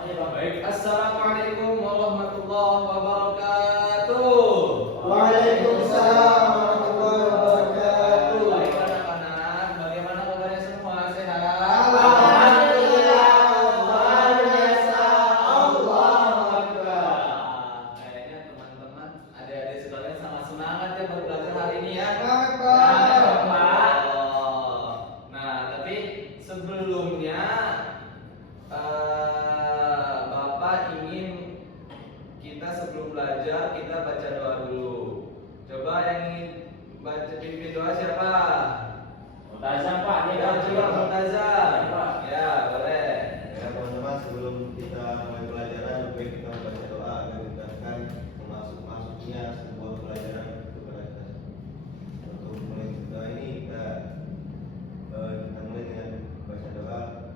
Baik, assalamualaikum warahmatullahi wabarakatuh. Waalaikumsalam warahmatullahi wabarakatuh. Baik anak-anak, bagaimana kabarnya semua? Sehat? Alhamdulillah, luar biasa. Allahu Akbar. Kayaknya teman-teman, adik-adik sekalian sangat semangat ya buat belajar hari ini ya. Semangat, Pak. Nah, tapi sebelumnya Bapak ingin kita sebelum belajar kita baca doa dulu. Coba yang ingin baca pimpin doa siapa? Mutazam Pak, Ya, coba Mutazam. Ya, boleh. Ya teman-teman, sebelum kita mulai pelajaran lebih baik kita membaca doa agar kita akan masuknya sebuah pelajaran kepada kita. Untuk mulai doa ini kita mulai dengan baca doa.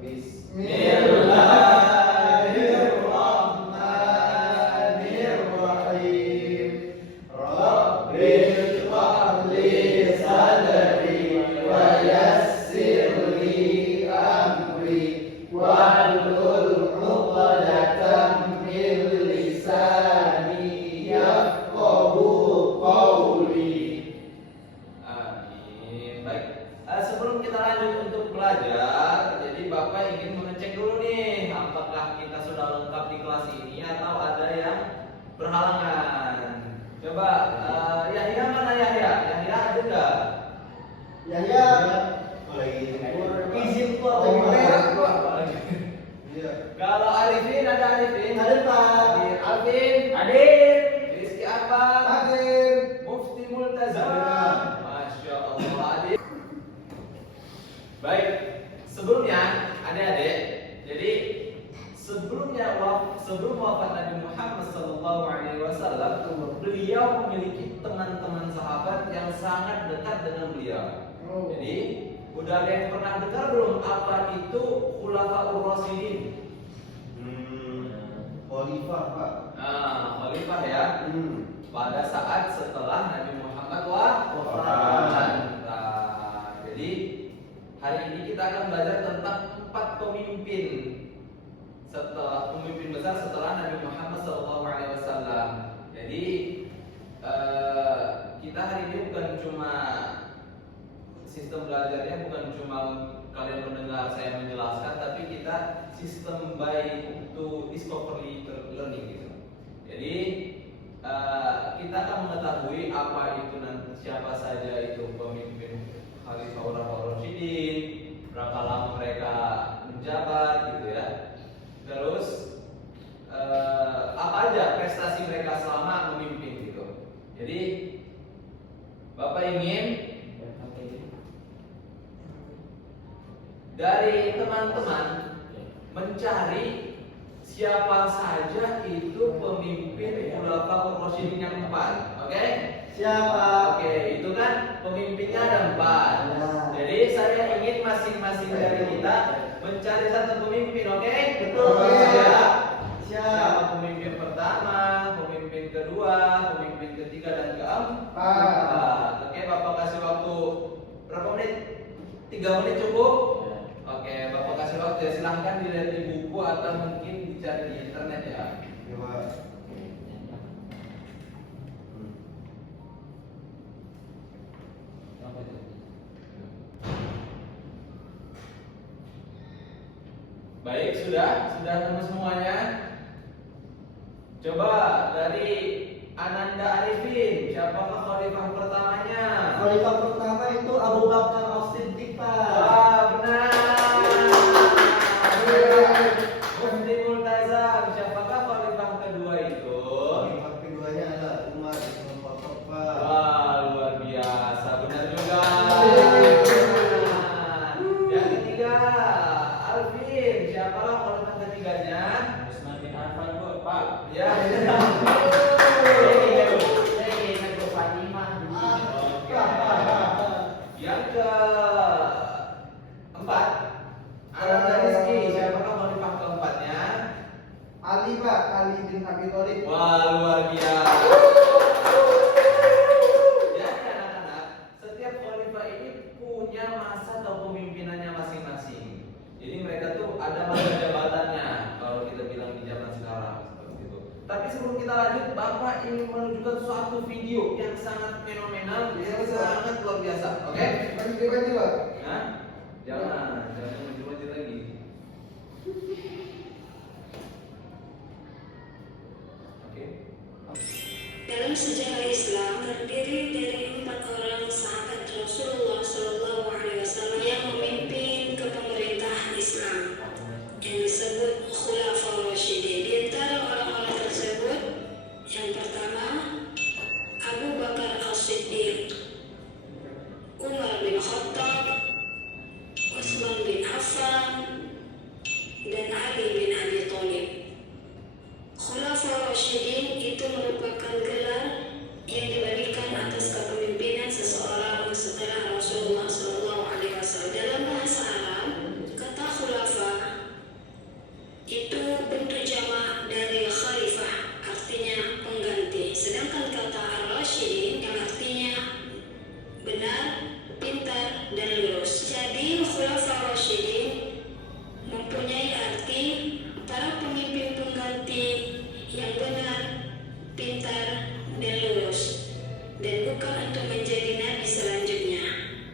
Bismillahirrahmanirrahim. Bismillahirrahmanirrahim. Rabbil shrah li sadri wa yassir li amri wahlul 'uqdatam min lisani yafqahu qawli. Amin. Baik. Sebelum kita lanjut untuk belajar, jadi Bapak ingin mengecek dulu nih, apakah kita sudah lengkap di kelas ini atau ada yang berhalangan. Coba, Yahya mana Yahya? Yahya ada nggak? Yahya, Lagi izin keluar dari merah. Iya. Kalau Arifin ada Arifin? Ada, Pak. Alvin? Hadir. Rizky apa? Hadir. Mufti Multazam. Masya Allah, adik. Baik, sebelumnya adik-adik, jadi sebelum wafat Nabi Muhammad SAW, beliau memiliki teman-teman sahabat yang sangat dekat dengan beliau. Jadi, udah ada yang pernah dengar belum apa itu Khulafaur Rasyidin? Khalifah, Pak. Nah, khalifah ya. Pada saat setelah Nabi Muhammad wafat. Nah, jadi hari ini kita akan belajar tentang 4 pemimpin besar setelah Nabi Muhammad SAW. Jadi kita hari ini bukan cuma sistem belajarnya bukan cuma kalian mendengar saya menjelaskan, tapi kita sistem by to discovery learning gitu. Jadi kita akan mengetahui apa itu nanti siapa saja itu pemimpin Khalifah Rasyidin, berapa lama mereka menjabat gitu ya. Terus apa aja prestasi mereka selama memimpin gitu. Jadi Bapak ingin dari teman-teman mencari siapa saja itu pemimpin Khulafaur Rasyidin yang 4. Oke? Siapa? Oke, itu kan pemimpinnya ada 4. Ya. Jadi saya ingin masing-masing dari kita mencari satu pemimpin, oke? Betul, Pak. Ya. Siap. Siapa pemimpin pertama, pemimpin kedua, pemimpin ketiga dan keempat. Oke, Bapak kasih waktu berapa menit? 3 menit cukup? Oke, Bapak kasih waktu ya. Silahkan dilihat di buku atau mungkin dicari di internet ya. Coba. Baik, sudah nemu semuanya. Coba dari Ananda Arifin, siapakah khalifah pertamanya? Khalifah pertama itu Abu Bakar As-Siddiq, Pak. Wah, benar. Mufti Multazam, siapakah khalifah kedua itu? Khalifah keduanya adalah Umar bin Khattab, Pak. Wah, luar biasa, benar juga. Yang ketiga, Alvin, siapakah khalifah ketiganya? Usman bin Affan Pak. Ya. Yang keempat, Ananda Rizky, siapakah khalifah keempatnya? Ali, Pak. Ali bin Abi Thalib. Wah, luar biasa. Jadi anak-anak, setiap khalifah ini punya masa atau pemimpinannya masing-masing. Jadi mereka tuh ada masa jabatannya. lanjut, Bapak ingin menunjukkan suatu video yang sangat fenomenal, yang sangat luar biasa. Oke? Maju, Pak. Nah, jangan maju-maju lagi. Oke. Dalam sejarah Islam terdiri dari 4 orang sahabat Rasulullah SAW yang memimpin kepemerintahan Islam yang disebut Khulafaur Rasyidin. Di antara orang-orang tersebut, yang pertama Abu Bakar As-Siddiq, Umar bin Khattab, Utsman bin Affan, dan Ali bin Abi Thalib. Khulafaur Rasyidin itu merupakan gelar yang diberikan atas kepemimpinan seseorang setelah Rasulullah SAW. Dalam bahasa Arab, kata khulafa itu bentuk jamak dari khalifah, artinya pengganti. Sedangkan kata ar-rasyidin yang artinya benar, pintar, dan lurus. Jadi khulafa rasyidin mempunyai arti para pemimpin pengganti yang benar, pintar, dan lurus, dan bukan untuk menjadi nabi selanjutnya.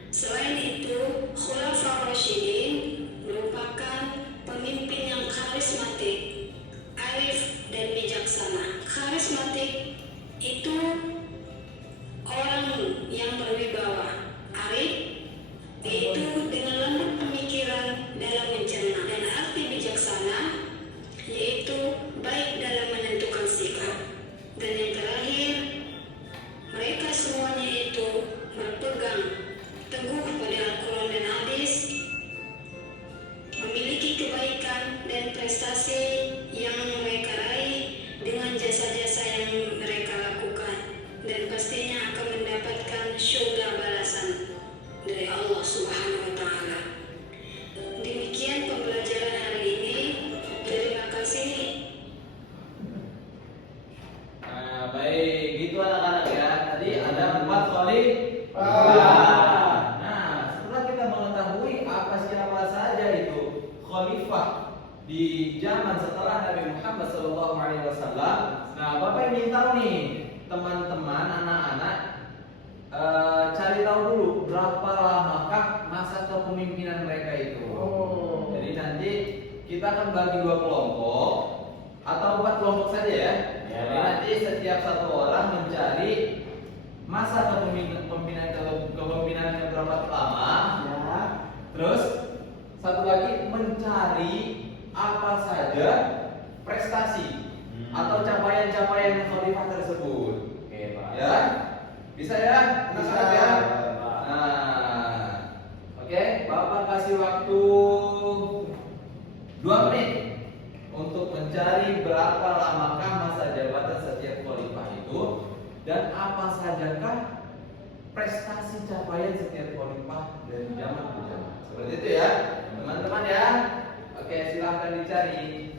Selain itu, khulafa rasyidin merupakan pemimpin yang karismatik, arif, dan bijaksana. Karismatik itu orang yang berwibawa. Arif yaitu dengan lembut pemikiran dalam mencerna, dan arti bijaksana yaitu baik dalam menentukan sikap. Dan yang terakhir, mereka semuanya itu berpegang teguh pada Al-Quran dan Hadis, memiliki kebaikan dan prestasi yang mereka raih dengan jasa-jasa yang mereka lakukan, dan pastinya akan mendapatkan syurga balasan dari Allah Subhanahu wa Ta'ala. Demikian pembelajaran hari ini. Terima kasih. Nah, baik, gitu anak-anak ya. Tadi ada 4 khalifah. Nah, setelah kita mengetahui siapa saja itu khalifah di zaman setelah Nabi Muhammad SAW. Nah, Bapak ingin tahu nih, teman-teman, anak-anak, cari tahu dulu berapa lamakah masa kepemimpinan mereka itu. Jadi nanti kita akan bagi 2 kelompok atau 4 kelompok saja ya. Ya, Jadi Pak. nanti setiap satu orang mencari masa kepemimpinannya berapa lama. Ya. Terus satu lagi mencari apa saja prestasi atau capaian-capaian khalifah tersebut. Oke, Pak. Ya, bisa ya? Anak-anak ya. Pak. Nah, oke, Bapak kasih waktu 2 menit untuk mencari berapa lamakah masa jabatan setiap khalifah itu dan apa sajakah prestasi capaian setiap khalifah dari zaman ke zaman. Seperti itu ya, teman-teman ya. Oke, silahkan dicari.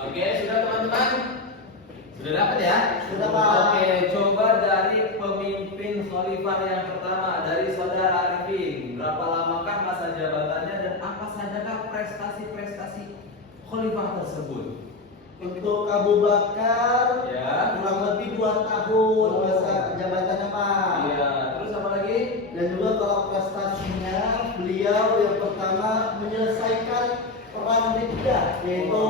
Oke, sudah teman-teman? Sudah dapat ya? Sudah, Pak. Oke, coba dari pemimpin khalifah yang pertama dari saudara Arifin. Berapa lamakah masa jabatannya dan apa sajakah prestasi-prestasi khalifah tersebut? Untuk Abu Bakar, Ya. kurang lebih 2 tahun masa jabatannya, Pak. Iya, terus apa lagi? Dan juga kalau prestasinya, beliau yang pertama menyelesaikan perang Riddah, yaitu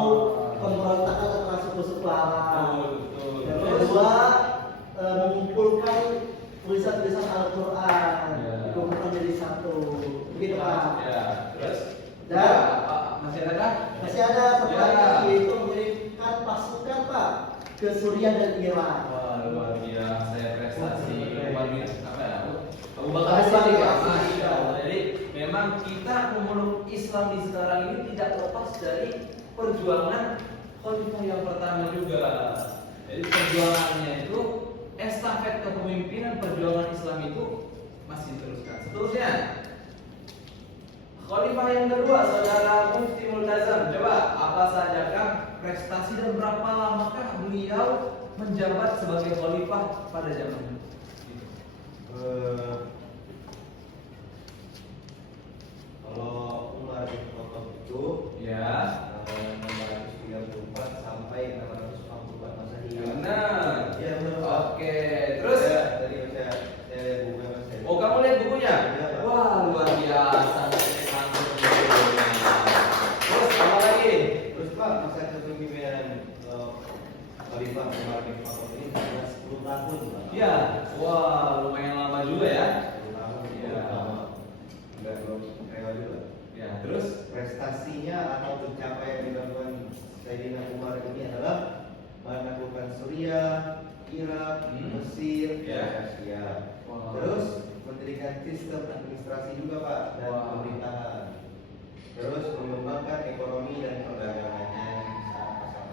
pemberontakan atas suku-suku Arab. Betul. Yang Terus? kedua, mengumpulkan tulisan-tulisan Al-Quran, Ya. dikumpulkan jadi satu. Masih ada kah? Masih ada satu Ya. lagi, yaitu mengirimkan pasukan Pak ke Suriah dan Irak. Wah, luar biasa ya prestasi apa ya? Abu Abu Bakar Bakar Siddiq ya, Siddiq. Masya Allah. Jadi memang kita pemeluk Islam di sekarang ini tidak lepas dari perjuangan khalifah yang pertama juga. Jadi perjuangannya itu estafet kepemimpinan perjuangan Islam itu masih teruskan. Seterusnya khalifah yang kedua, saudara Mufti Multazam. Coba apa sajakah prestasi dan berapa lamakah beliau menjabat sebagai khalifah pada zaman itu? Kalau Umar bin Khattab itu Ya, 634 sampai 644 Masehi. benar. Iya benar Pak. Oke, terus Ya, tadi saya lihat bukunya Mas. oh kamu lihat bukunya? Iya, Pak. Wah, luar biasa. Langsung bukunya. Terus apa lagi? Terus Pak, masa kepemimpinan Khalifah Umar bin Khattab ini sudah 10 tahun Pak. Ya, wah lumayan lama juga ya. 10 tahun Iya. Enggak belum lewat juga. Ya, terus Prestasinya atau pencapaian yang dilakukan Sayyidina Umar ini adalah menaklukkan Suriah, Irak, Mesir, Ya. dan Asia. Wow. Terus mendirikan sistem administrasi juga Pak dan Wow. pemerintahan. Terus mengembangkan ekonomi dan perdagangannya di pasar.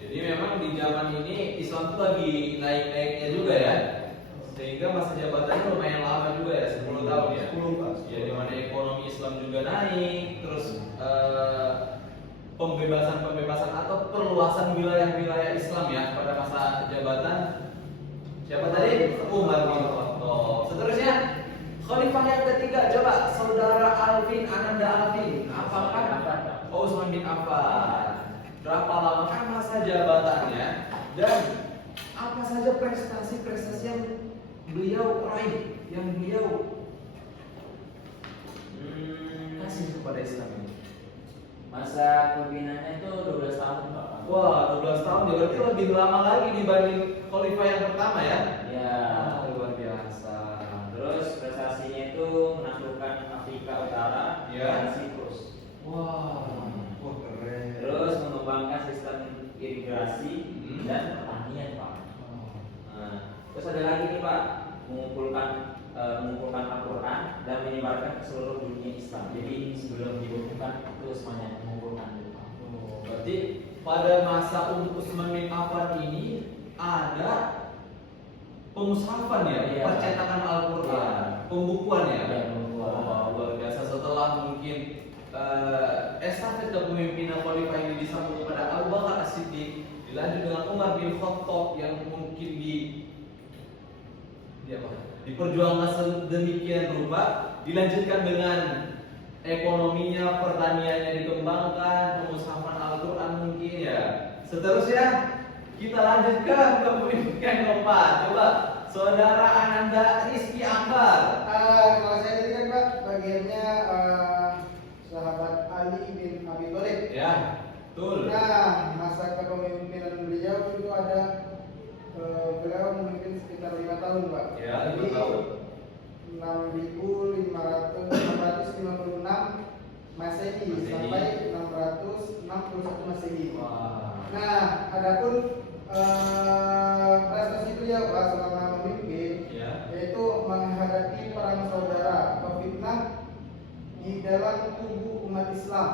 jadi memang di zaman ini Islam itu lagi naik-naiknya juga ya. Sehingga masa jabatannya lumayan lama juga ya, 10 tahun ya. 10 Pak. Ya di mana ekonomi Islam juga naik, terus pembebasan atau perluasan wilayah-wilayah Islam ya pada masa jabatan siapa tadi? Umar bin Khattab. Seterusnya khalifah yang ketiga, coba saudara Alvin, Ananda Alvin, apakah Utsman bin Affan? Berapa lamakah masa jabatannya dan apa saja prestasi-prestasi yang beliau raih, yang beliau kasih kepada Islam ini? Masa kepemimpinannya itu 12 tahun Pak. Wah, 12 tahun ya, berarti lebih lama lagi dibanding khalifah yang pertama ya? Ya. Ah, luar biasa. Terus prestasinya itu menaklukkan Afrika Utara Ya. dan Siprus. Wah, wah keren. Terus mengembangkan sistem irigasi dan pertanian Pak. Oh. Nah, terus ada lagi nih Pak, mengumpulkan Al-Quran dan menyebarkan ke seluruh dunia Islam. Jadi sebelum dibukukan itu semuanya mengumpulkan dulu, Pak. Oh, berarti pada masa Utsman bin Affan ini ada pemushafan ya, Iya. percetakan Al-Quran, Iya. pembukuan ya. Iya, pembukuan. Wah, luar biasa. Setelah mungkin estafet kepemimpinan khalifah ini disambung kepada Abu Bakar As-Siddiq, dilanjut dengan Umar bin Khattab yang mungkin diperjuangkan sedemikian rupa, dilanjutkan dengan ekonominya, pertaniannya dikembangkan, pemushafan Al-Quran mungkin ya. Seterusnya kita lanjutkan ke pemimpin yang keempat. Coba saudara Ananda Rizky Akbar. Kalau saya tadi kan Pak, bagiannya sahabat Ali bin Abi Thalib. Ya, betul. Nah, masa kepemimpinan beliau itu ada beliau memimpin sekitar 5 tahun Pak. Ya, 5 Jadi, tahun. 6.556 Masehi sampai 661 Masehi. Wah. Nah, adapun prestasi beliau Pak selama memimpin Ya. yaitu menghadapi perang saudara pefitnah di dalam tubuh umat Islam.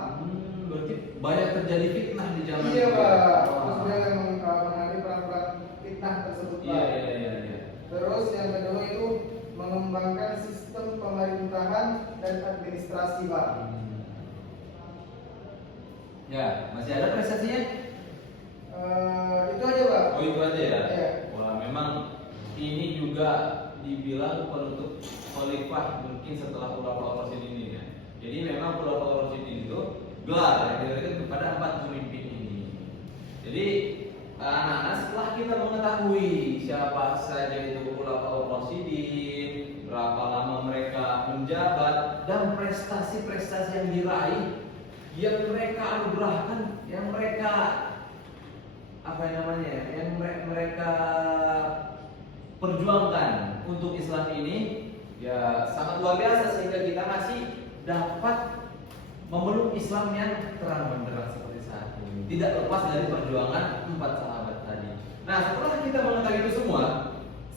Berarti banyak terjadi fitnah di zaman Iya itu. Pak. Wah. Terus beliau yang menghadapi perang-perang fitnah tersebut Pak. Iya. Terus yang kedua itu mengembangkan sistem pemerintahan dan administrasi Pak. Ya, masih ada prestasinya? Itu aja Pak. Oh, itu aja ya. Iya. Wah, memang ini juga dibilang penutup khalifah mungkin setelah Khulafaur Rasyidin ini ya. Jadi memang Khulafaur Rasyidin itu gelar yang diberikan kepada 4 pemimpin ini. Jadi anak-anak setelah kita mengetahui siapa saja itu Khulafaur Rasyidin, berapa lama mereka menjabat dan prestasi-prestasi yang diraih, yang mereka anugerahkan, yang mereka yang mereka perjuangkan untuk Islam ini ya sangat luar biasa sehingga kita masih dapat memeluk Islam yang terang benderang seperti saat ini. Tidak lepas dari perjuangan 4 sahabat tadi. Nah, setelah kita mengetahui itu semua,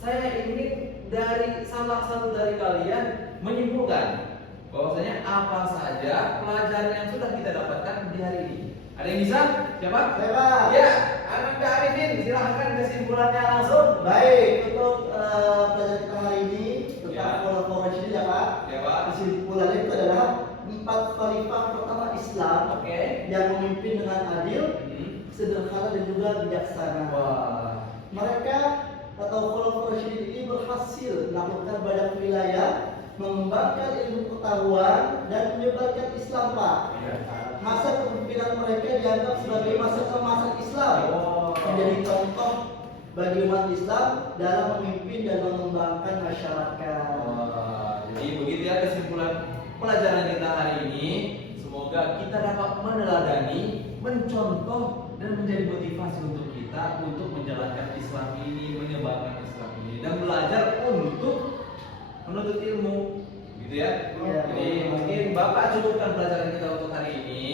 saya ingin dari salah satu dari kalian menyimpulkan bahwasanya apa saja pelajaran yang sudah kita dapatkan di hari ini. Ada yang bisa? Siapa? Saya, Pak. Ya, Anda Arifin, silahkan kesimpulannya langsung. Baik, untuk pelajaran kita hari ini tentang Ya. kolaborasi ini ya Pak. Ya, Pak. Kesimpulannya itu adalah 4 khalifah pertama Islam Oke. yang memimpin dengan adil, Hmm. sederhana dan juga bijaksana. Wah. Mereka atau kolaborasi ini berhasil menaklukkan banyak wilayah, mengembangkan ilmu pengetahuan dan menyebarkan Islam Pak. Ya. Masa kepemimpinan mereka dianggap sebagai masa keemasan Islam, Oh. menjadi contoh bagi umat Islam dalam memimpin dan mengembangkan masyarakat. Wah, jadi begitu ya kesimpulan pelajaran kita hari ini. Semoga kita dapat meneladani, mencontoh dan menjadi motivasi untuk kita untuk menjalankan Islam ini, menyebarkan Islam ini dan belajar untuk menuntut ilmu, gitu ya. Iya. Jadi mungkin Bapak cukupkan pelajaran kita untuk hari ini.